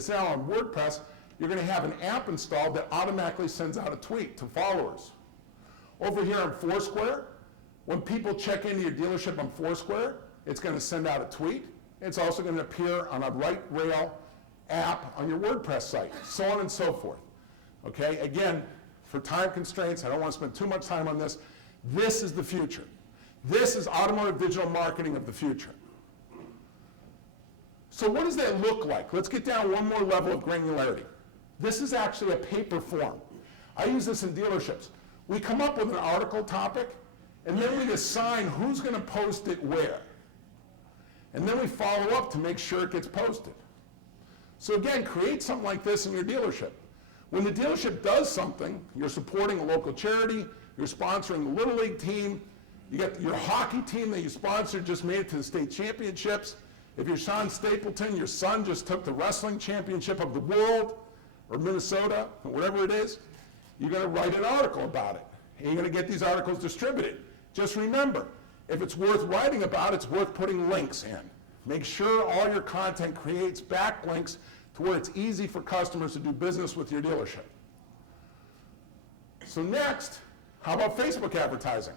It's now on WordPress. You're going to have an app installed that automatically sends out a tweet to followers. Over here on Foursquare, when people check into your dealership on Foursquare, it's going to send out a tweet. It's also going to appear on a right rail app on your WordPress site, so on and so forth. Okay, again, for time constraints, I don't want to spend too much time on this. This is the future. This is automotive digital marketing of the future. So what does that look like? Let's get down one more level of granularity. This is actually a paper form. I use this in dealerships. We come up with an article topic, and then we assign who's going to post it where. And then we follow up to make sure it gets posted. So again, create something like this in your dealership. When the dealership does something, you're supporting a local charity, you're sponsoring the Little League team, you got your hockey team that you sponsored just made it to the state championships. If you're Sean Stapleton, your son just took the wrestling championship of the world, or Minnesota, or whatever it is, you're going to write an article about it. And you're going to get these articles distributed. Just remember, if it's worth writing about, it's worth putting links in. Make sure all your content creates backlinks to where it's easy for customers to do business with your dealership. So next, how about Facebook advertising?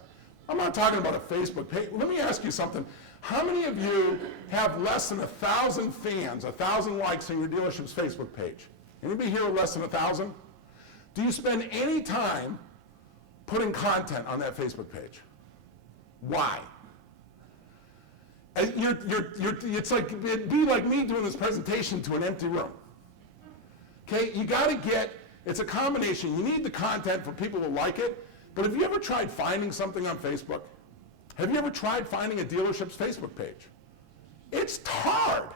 I'm not talking about a Facebook page. Let me ask you something. How many of you have less than 1,000 fans, 1,000 likes on your dealership's Facebook page? Anybody here with less than 1,000? Do you spend any time putting content on that Facebook page? Why? It's like, it'd be like me doing this presentation to an empty room. Okay, you got to get, it's a combination. You need the content for people to like it, but have you ever tried finding something on Facebook? Have you ever tried finding a dealership's Facebook page? It's hard.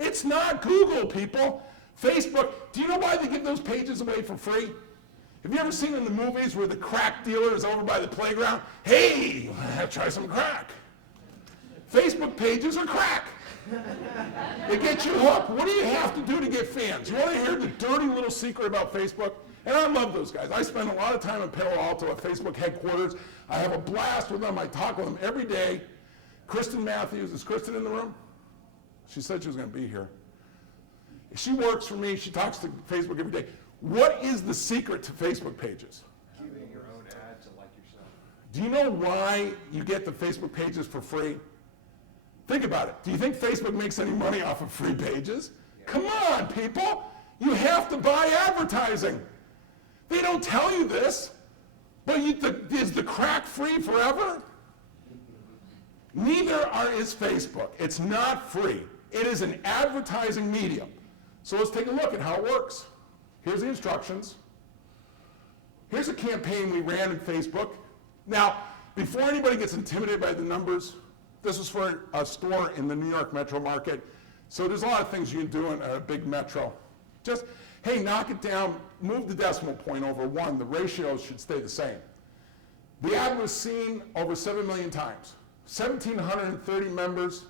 It's not Google, people. Facebook, do you know why they give those pages away for free? Have you ever seen in the movies where the crack dealer is over by the playground? Hey, try some crack. Facebook pages are crack. They get you hooked. What do you have to do to get fans? You want to hear the dirty little secret about Facebook? And I love those guys. I spend a lot of time in Palo Alto at Facebook headquarters. I have a blast with them. I talk with them every day. Kristen Matthews, is Kristen in the room? She said she was going to be here. She works for me. She talks to Facebook every day. What is the secret to Facebook pages? Keeping your own ad to like yourself. Do you know why you get the Facebook pages for free? Think about it. Do you think Facebook makes any money off of free pages? Yeah. Come on, people. You have to buy advertising. They don't tell you this, but is the crack free forever? Neither is Facebook. It's not free. It is an advertising medium. So let's take a look at how it works. Here's the instructions. Here's a campaign we ran in Facebook. Now, before anybody gets intimidated by the numbers, this is for a store in the New York metro market. So there's a lot of things you can do in a big metro. Just, hey, knock it down, move the decimal point over 1. The ratios should stay the same. The ad was seen over 7 million times. 1,730 members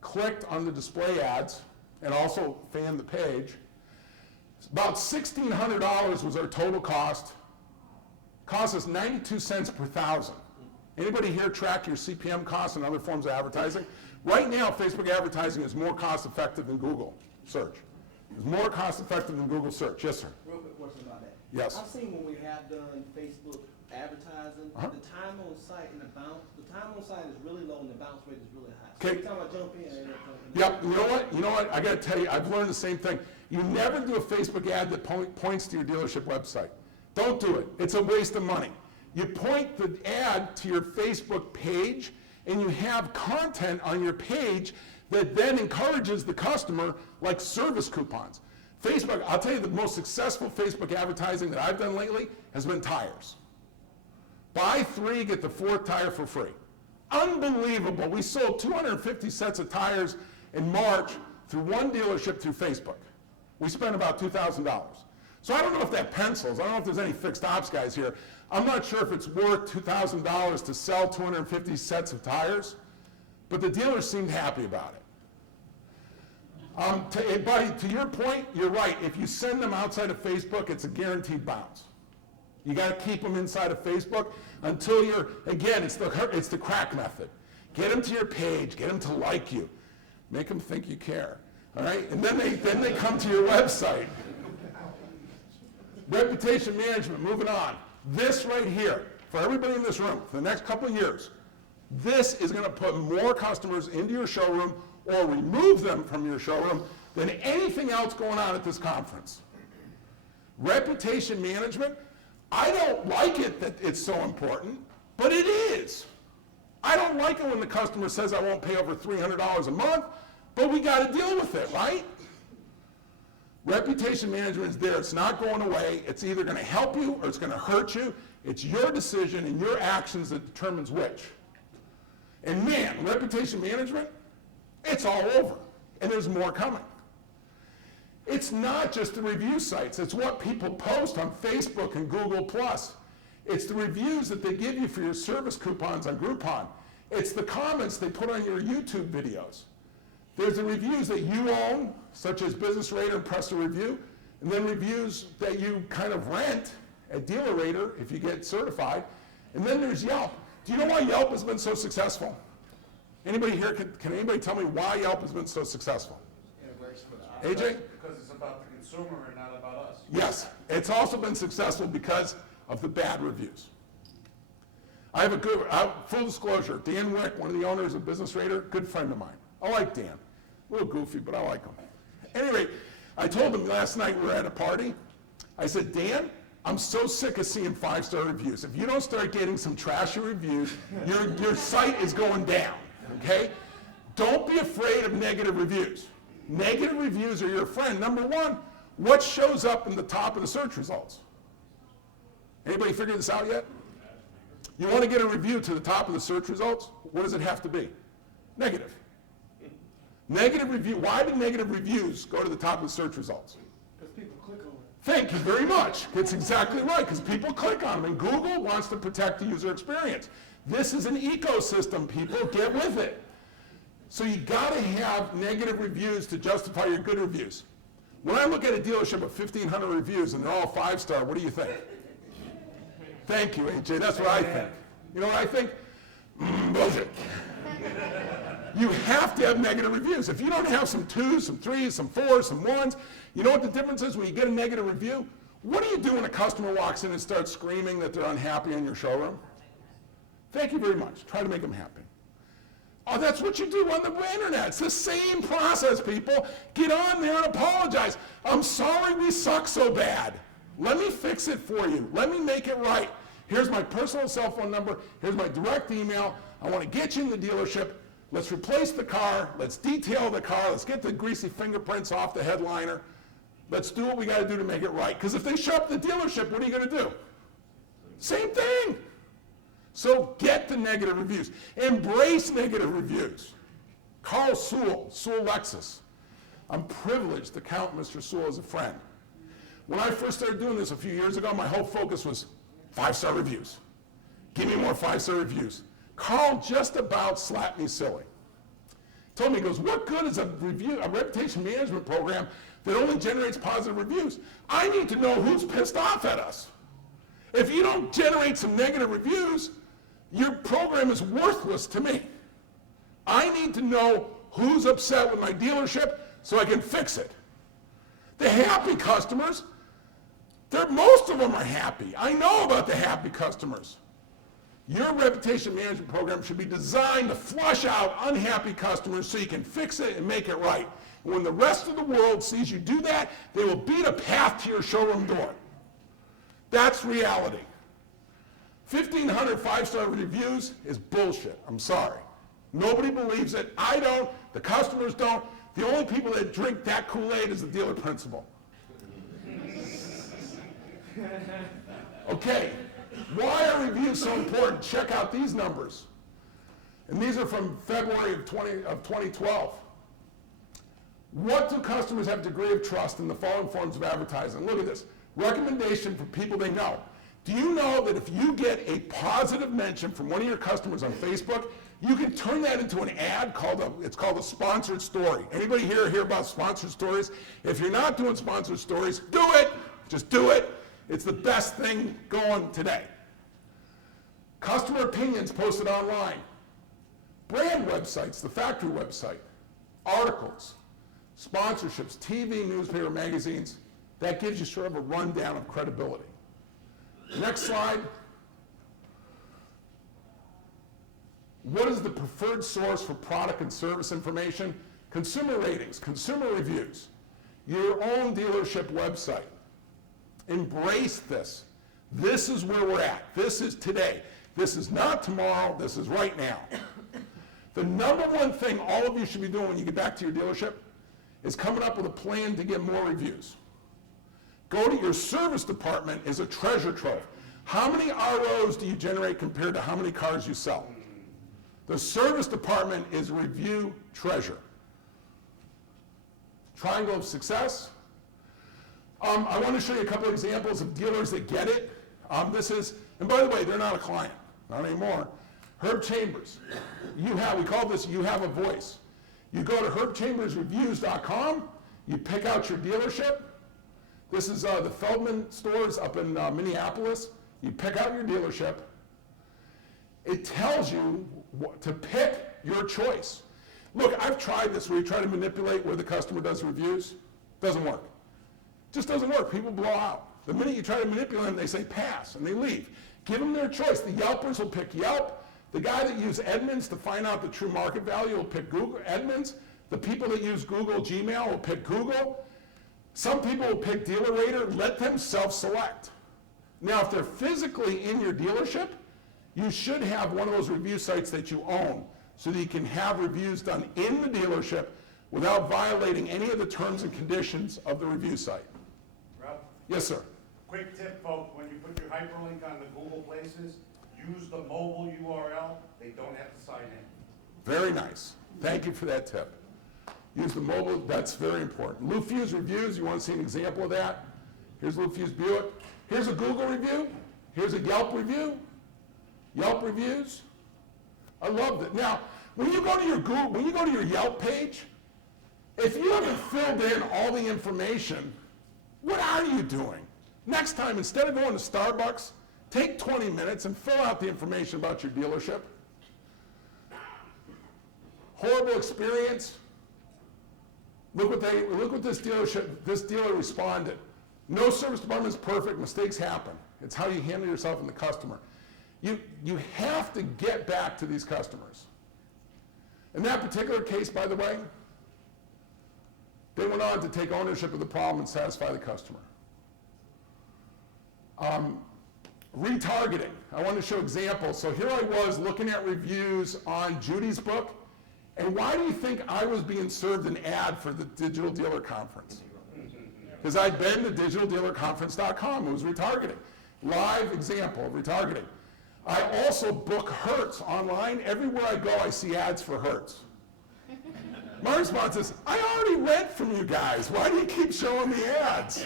clicked on the display ads and also fanned the page. About $1,600 was our total cost. Cost us 92 cents per thousand. Anybody here track your CPM costs and other forms of advertising? Right now, Facebook advertising is more cost effective than Google search. It's more cost effective than Google search. Yes, sir. Real quick question about that. Yes. I've seen when we have done Facebook advertising, the time on site and the time on site is really low and the bounce rate is really high. So Okay. every time I jump in, I end up jumping in. Yep, you know what? I got to tell you, I've learned the same thing. You never do a Facebook ad that points to your dealership website. Don't do it. It's a waste of money. You point the ad to your Facebook page, and you have content on your page that then encourages the customer, like service coupons. Facebook, I'll tell you, the most successful Facebook advertising that I've done lately has been tires. Buy 3, get the 4th tire for free. Unbelievable. We sold 250 sets of tires in March through one dealership through Facebook. We spent about $2,000. So I don't know if that pencils. I don't know if there's any fixed ops guys here. I'm not sure if it's worth $2,000 to sell 250 sets of tires, but the dealers seemed happy about it. To your point, you're right. If you send them outside of Facebook, it's a guaranteed bounce. You got to keep them inside of Facebook until you're, again, it's the crack method. Get them to your page, get them to like you, make them think you care. All right, and then they come to your website. Reputation management, moving on. This right here, for everybody in this room, for the next couple of years, this is going to put more customers into your showroom or remove them from your showroom than anything else going on at this conference. Reputation management, I don't like it that it's so important, but it is. I don't like it when the customer says I won't pay over $300 a month, but we got to deal with it, right? Reputation management is there. It's not going away. It's either going to help you or it's going to hurt you. It's your decision and your actions that determines which. And man, reputation management, it's all over. And there's more coming. It's not just the review sites. It's what people post on Facebook and Google+. It's the reviews that they give you for your service coupons on Groupon. It's the comments they put on your YouTube videos. There's the reviews that you own, such as Business Radar and Presto Review, and then reviews that you kind of rent at Dealer Rater if you get certified. And then there's Yelp. Do you know why Yelp has been so successful? Anybody here, can anybody tell me why Yelp has been so successful? AJ? Because it's about the consumer and not about us. Yes, it's also been successful because of the bad reviews. I have full disclosure, Dan Wick, one of the owners of Business Radar, good friend of mine. I like Dan. A little goofy, but I like him. Anyway, I told him last night we were at a party. I said, Dan, I'm so sick of seeing 5-star reviews. If you don't start getting some trashy reviews, your site is going down, okay? Don't be afraid of negative reviews. Negative reviews are your friend. Number one, what shows up in the top of the search results? Anybody figure this out yet? You want to get a review to the top of the search results? What does it have to be? Negative. Negative review. Why do negative reviews go to the top of the search results? Because people click on it. Thank you very much. That's exactly right, because people click on them, and Google wants to protect the user experience. This is an ecosystem, people. Get with it. So you got to have negative reviews to justify your good reviews. When I look at a dealership of 1,500 reviews and they're all 5-star, what do you think? Thank you, AJ. That's what I think. You know what I think? Bullshit. You have to have negative reviews. If you don't have some 2s, some 3s, some 4s, some 1s, you know what the difference is when you get a negative review? What do you do when a customer walks in and starts screaming that they're unhappy in your showroom? Thank you very much. Try to make them happy. Oh, that's what you do on the internet. It's the same process, people. Get on there and apologize. I'm sorry we suck so bad. Let me fix it for you. Let me make it right. Here's my personal cell phone number. Here's my direct email. I want to get you in the dealership. Let's replace the car. Let's detail the car. Let's get the greasy fingerprints off the headliner. Let's do what we got to do to make it right. Because if they show up at the dealership, what are you going to do? Same thing. So get the negative reviews. Embrace negative reviews. Carl Sewell, Sewell Lexus. I'm privileged to count Mr. Sewell as a friend. When I first started doing this a few years ago, my whole focus was 5-star reviews. Give me more 5-star reviews. Carl just about slapped me silly. Told me, he goes, what good is a reputation management program that only generates positive reviews? I need to know who's pissed off at us. If you don't generate some negative reviews, your program is worthless to me. I need to know who's upset with my dealership so I can fix it. The happy customers, most of them are happy. I know about the happy customers. Your reputation management program should be designed to flush out unhappy customers so you can fix it and make it right. And when the rest of the world sees you do that, they will beat a path to your showroom door. That's reality. 1,500 5-star reviews is bullshit. I'm sorry. Nobody believes it. I don't. The customers don't. The only people that drink that Kool-Aid is the dealer principal. Okay. Why are reviews so important? Check out these numbers. And these are from February of 2012. What do customers have degree of trust in the following forms of advertising? Look at this. Recommendation for people they know. Do you know that if you get a positive mention from one of your customers on Facebook, you can turn that into an ad it's called a sponsored story. Anybody here hear about sponsored stories? If you're not doing sponsored stories, do it. Just do it. It's the best thing going today. Customer opinions posted online. Brand websites, the factory website. Articles. sponsorships, TV, newspaper, magazines. That gives you sort of a rundown of credibility. Next slide. What is the preferred source for product and service information? Consumer ratings, consumer reviews, your own dealership website. Embrace this. This is where we're at. This is today. This is not tomorrow. This is right now. The number one thing all of you should be doing when you get back to your dealership is coming up with a plan to get more reviews. Go to your service department is a treasure trove. How many ROs do you generate compared to how many cars you sell? The service department is review treasure. Triangle of success. I want to show you a couple of examples of dealers that get it. And by the way, they're not a client, not anymore. Herb Chambers. We call this You Have a Voice. You go to herbchambersreviews.com, you pick out your dealership. This is the Feldman stores up in Minneapolis. You pick out your dealership. It tells you to pick your choice. Look, I've tried this where you try to manipulate where the customer does reviews. Doesn't work. Just doesn't work. People blow out. The minute you try to manipulate them, they say pass, and they leave. Give them their choice. The Yelpers will pick Yelp. The guy that used Edmunds to find out the true market value will pick Google Edmunds. The people that use Google Gmail will pick Google. Some people will pick DealerRater. Let them self-select. Now, if they're physically in your dealership, you should have one of those review sites that you own so that you can have reviews done in the dealership without violating any of the terms and conditions of the review site. Rob, Yes, sir. quick tip, folks, when you put your hyperlink on the Google Places, use the mobile URL. They don't have to sign in. Very nice. Thank you for that tip. Use the mobile, that's very important. Lou Fuse Reviews, you want to see an example of that? Here's Lou Fuse Buick. Here's a Google review. Here's a Yelp review. Yelp reviews. I love it. Now, when you go to your Yelp page, if you haven't filled in all the information, what are you doing? Next time, instead of going to Starbucks, take 20 minutes and fill out the information about your dealership. Horrible experience. Look what this dealer responded. No service department is perfect. Mistakes happen. It's how you handle yourself and the customer. You have to get back to these customers. In that particular case, by the way, they went on to take ownership of the problem and satisfy the customer. Retargeting. I want to show examples. So here I was looking at reviews on Judy's book. And why do you think I was being served an ad for the Digital Dealer Conference? Because I'd been to digitaldealerconference.com. It was retargeting. Live example of retargeting. I also book Hertz online. Everywhere I go, I see ads for Hertz. My response is, I already rent from you guys. Why do you keep showing me ads?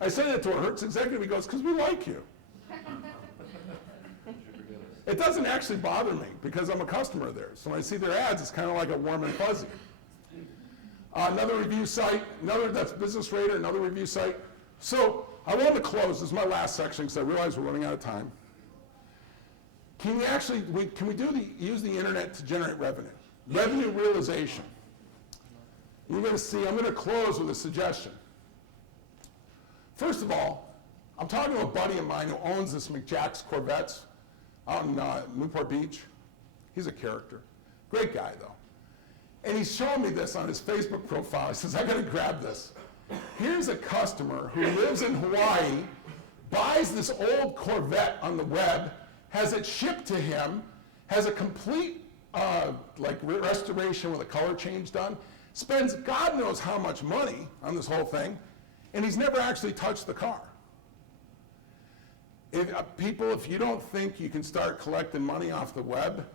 I said it to a Hertz executive. He goes, because we like you. It doesn't actually bother me because I'm a customer of theirs. So when I see their ads, it's kind of like a warm and fuzzy. Another review site, that's Business Radar, another review site. So I want to close. This is my last section because I realize we're running out of time. Can we use the internet to generate revenue? Revenue realization. You're going to see, I'm going to close with a suggestion. First of all, I'm talking to a buddy of mine who owns this McJack's Corvettes out in Newport Beach. He's a character. Great guy, though. And he's showing me this on his Facebook profile. He says, I got to grab this. Here's a customer who lives in Hawaii, buys this old Corvette on the web, has it shipped to him, has a complete restoration with a color change done, spends God knows how much money on this whole thing, and he's never actually touched the car. If you don't think you can start collecting money off the web,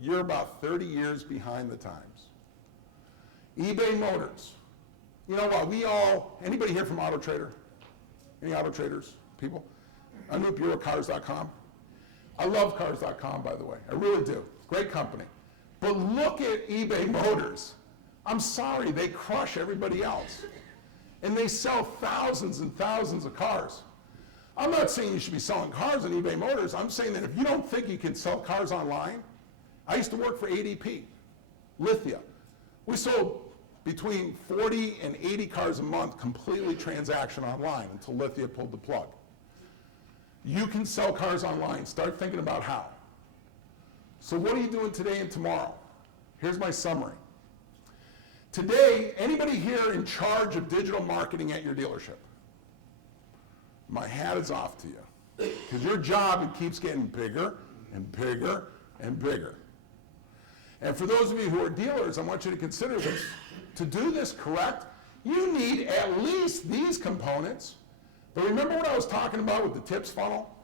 you're about 30 years behind the times. eBay Motors. You know what, anybody here from Auto Trader? Any Auto Traders, people? Anoop, you're at Cars.com. I love Cars.com, by the way. I really do. Great company. But look at eBay Motors. I'm sorry, they crush everybody else. And they sell thousands and thousands of cars. I'm not saying you should be selling cars on eBay Motors. I'm saying that if you don't think you can sell cars online, I used to work for ADP, Lithia. We sold between 40 and 80 cars a month completely transaction online until Lithia pulled the plug. You can sell cars online. Start thinking about how. So what are you doing today and tomorrow? Here's my summary. Today, anybody here in charge of digital marketing at your dealership? My hat is off to you. Because your job, it keeps getting bigger and bigger and bigger. And for those of you who are dealers, I want you to consider this. To do this correct, you need at least these components. But remember what I was talking about with the tips funnel?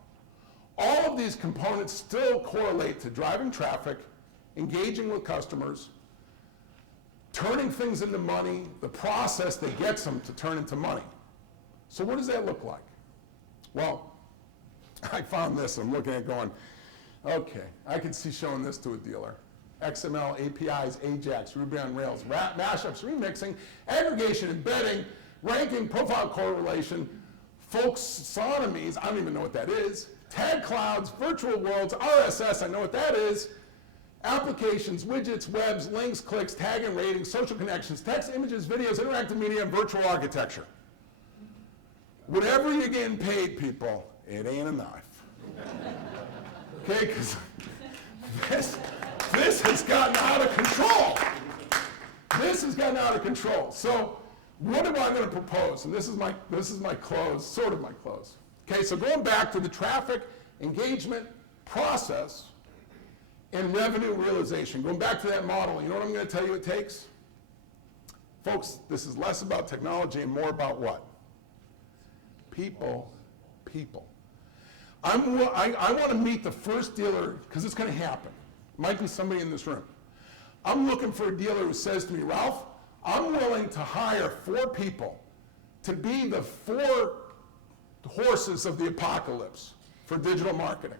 All of these components still correlate to driving traffic, engaging with customers, turning things into money, the process that gets them to turn into money. So what does that look like? Well, I found this. I'm looking at it going, okay, I can see showing this to a dealer. XML, APIs, AJAX, Ruby on Rails, mashups, remixing, aggregation, embedding, ranking, profile correlation, folksonomies, I don't even know what that is, tag clouds, virtual worlds, RSS, I know what that is, applications, widgets, webs, links, clicks, tag and rating, social connections, text, images, videos, interactive media, and virtual architecture. Whatever you're getting paid, people, it ain't enough. Okay, because this has gotten out of control. This has gotten out of control. So what am I going to propose? And this is my close, sort of my close. Okay, so going back to the traffic engagement process and revenue realization, going back to that model, you know what I'm going to tell you it takes? Folks, this is less about technology and more about what? People. I want to meet the first dealer, because it's going to happen. Might be somebody in this room. I'm looking for a dealer who says to me, Ralph, I'm willing to hire 4 people to be the 4 horses of the apocalypse for digital marketing.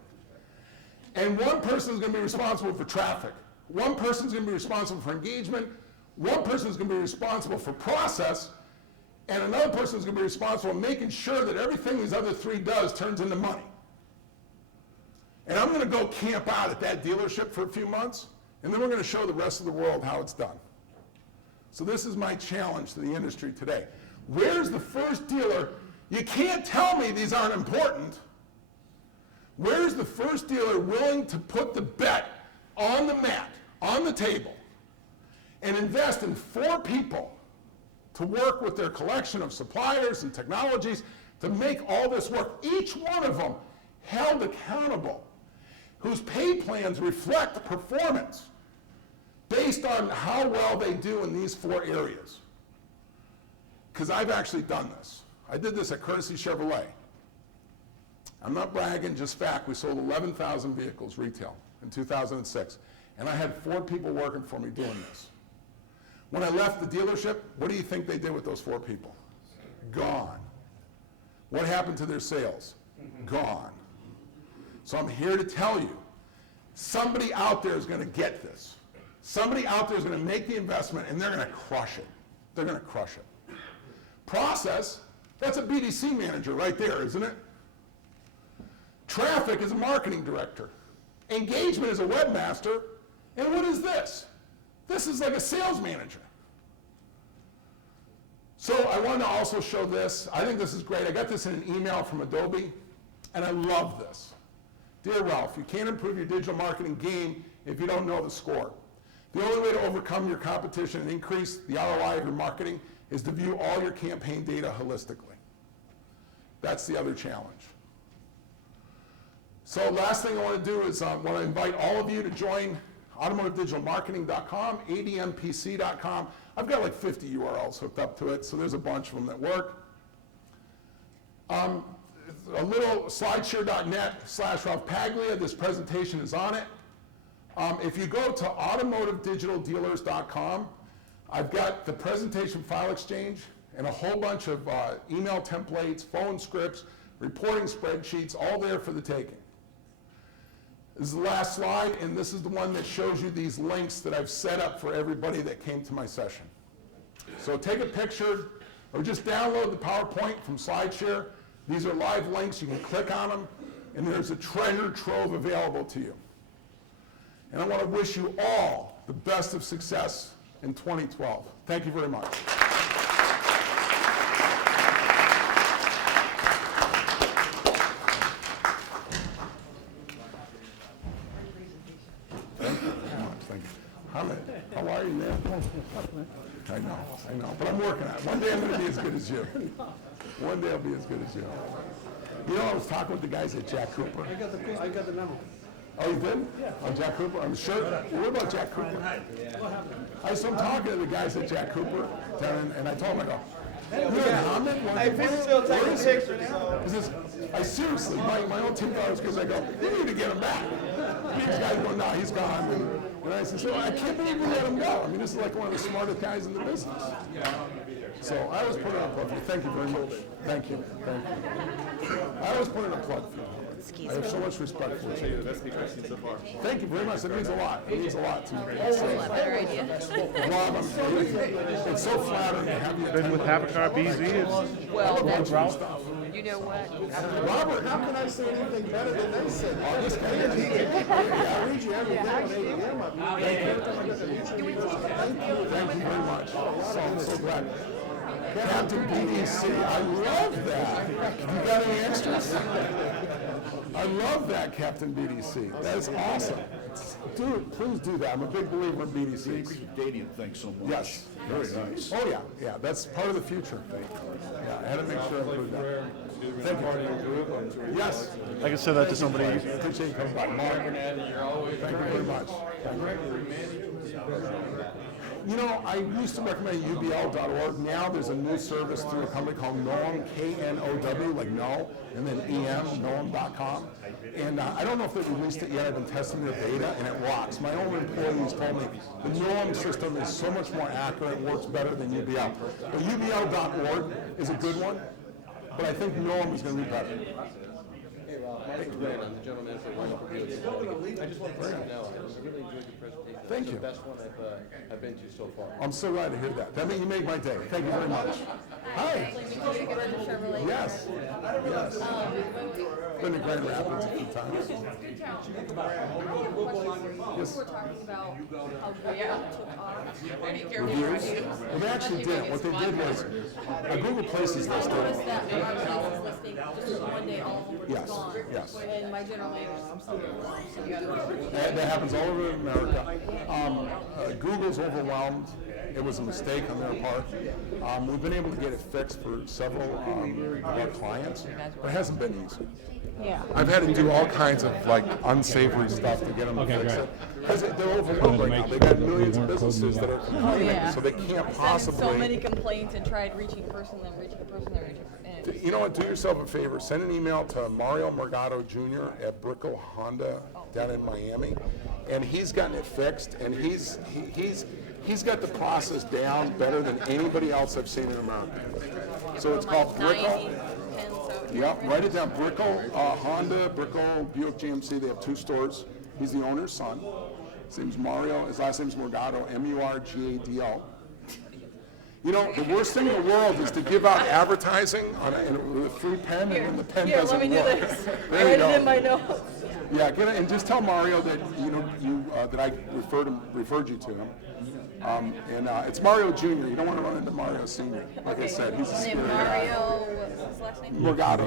And one person is going to be responsible for traffic. One person is going to be responsible for engagement. One person is going to be responsible for process. And another person is going to be responsible for making sure that everything these other 3 does turns into money. And I'm going to go camp out at that dealership for a few months, and then we're going to show the rest of the world how it's done. So this is my challenge to the industry today. Where's the first dealer? You can't tell me these aren't important. Where's the first dealer willing to put the bet on the mat, on the table, and invest in 4 people to work with their collection of suppliers and technologies to make all this work, each one of them held accountable, whose pay plans reflect performance based on how well they do in these 4 areas. Because I've actually done this. I did this at Courtesy Chevrolet. I'm not bragging, just fact. We sold 11,000 vehicles retail in 2006, and I had 4 people working for me doing this. When I left the dealership, what do you think they did with those 4 people? Gone. What happened to their sales? Gone. So I'm here to tell you, somebody out there is going to get this. Somebody out there is going to make the investment, and they're going to crush it. They're going to crush it. Process, that's a BDC manager right there, isn't it? Traffic is a marketing director. Engagement is a webmaster. And what is this? This is like a sales manager. So I wanted to also show this. I think this is great. I got this in an email from Adobe, and I love this. Dear Ralph, you can't improve your digital marketing game if you don't know the score. The only way to overcome your competition and increase the ROI of your marketing is to view all your campaign data holistically. That's the other challenge. So last thing I want to do is I want to invite all of you to join AutomotiveDigitalMarketing.com, ADMPC.com. I've got like 50 URLs hooked up to it, so there's a bunch of them that work. A little slideshare.net/Ralph Paglia. This presentation is on it. If you go to AutomotiveDigitalDealers.com, I've got the presentation file exchange and a whole bunch of email templates, phone scripts, reporting spreadsheets, all there for the taking. This is the last slide, and this is the one that shows you these links that I've set up for everybody that came to my session. So take a picture or just download the PowerPoint from SlideShare. These are live links. You can click on them, and there's a treasure trove available to you. And I want to wish you all the best of success in 2012. Thank you very much. Thank you very much. Thank you. How are you, man? I know, but I'm working on it. One day I'm going to be as good as you. One day I'll be as good as you. You know, I was talking with the guys at Jack Cooper. I got the memo. Oh, you did? Yeah. On Jack Cooper? I'm sure. What about Jack Cooper? I'm talking to the guys at Jack Cooper, and I told them, I go, you're in Hammond? Hey, still taking pictures, so. I seriously, my own team thought it was because I go, you need to get him back. These guys go, no, he's gone. And I said, so I can't believe we let him go. I mean, this is like one of the smartest guys in the business. So I always put in a plug for you. Thank you very much. Thank you. I always put in a plug for you. I have so much respect for you. Best speaker I've seen so far. Thank you very much. It means a lot. It means a lot to me. That's a lot better idea. Rob, it's so flattering to have you. Been with Habakkar BZ. Well, that's, you know what? Robert, How can I say anything better than they said? oh, this guy is. I read you every day on 8 a.m. Thank you very much. I'm so glad. Captain BDC, I love that. You got any extras? I love that, Captain BDC. That is awesome. Dude, please do that. I'm a big believer in BDCs. Dating thing so much. Yes. Very nice. Oh, yeah, that's part of the future. Yeah, I had to make sure I include that. Thank you. Yes. I can say that to somebody. Appreciate you coming by. Mark, thank you very much. You know, I used to recommend ubl.org. Now there's a new service through a company called Know, K-N-O-W, like know, and then E-M, knowem.com. And I don't know if they've released it yet. I've been testing their beta, and it rocks. My own employees told me the Knoem system is so much more accurate, works better than UBL. But ubl.org is a good one, but I think Knoem is going to be better. Hey, Rob, my name's Brandon. I'm the general manager of Wonderful Beauty. I just want to let you know, I really enjoyed your presentation. Thank It's you. the best one I've been to so far. I'm so glad to hear that. That means you make my day. Thank you very much. Hi. Yes. Yes. Been to Grand Rapids a few times. Good town. Yes. We're talking about how Google took off. Reviews? Well, they actually did. What they did was, Google Places I listed. noticed that our places listing just one day all of them were Yes, gone. yes. And my general manager, I'm still so you gotta. That happens all over America. Google's overwhelmed. It was a mistake on their part. We've been able to get it fixed for several of our clients, but it hasn't been easy. Yeah. I've had to do all kinds of like unsavory stuff to get them to fix it. Because they're overwhelmed right now. They've got millions of businesses that are complaining, Yeah. so they can't Sent possibly. so many complaints and tried reaching a person, then reaching a person, then reaching a person. You know what? Do yourself a favor. Send an email to Mario Morgado Jr. at Brickell Honda down in Miami, and he's gotten it fixed. And he's got the process down better than anybody else I've seen in America. So it's called Brickell. Yep, write it down. Brickell Honda, Brickell Buick GMC. They have 2 stores. He's the owner's son. His name's Mario. His last name's Morgado, M-U-R-G-A-D-O. You know, the worst thing in the world is to give out advertising with a free pen, and then the pen Here, doesn't let me do work. this. There you Write go. it in my notes. Yeah, get it, and just tell Mario that that I referred you to him. It's Mario Jr. You don't want to run into Mario Sr. Like I said, he's a His name scary guy. Mario, what's his last name? Morgado.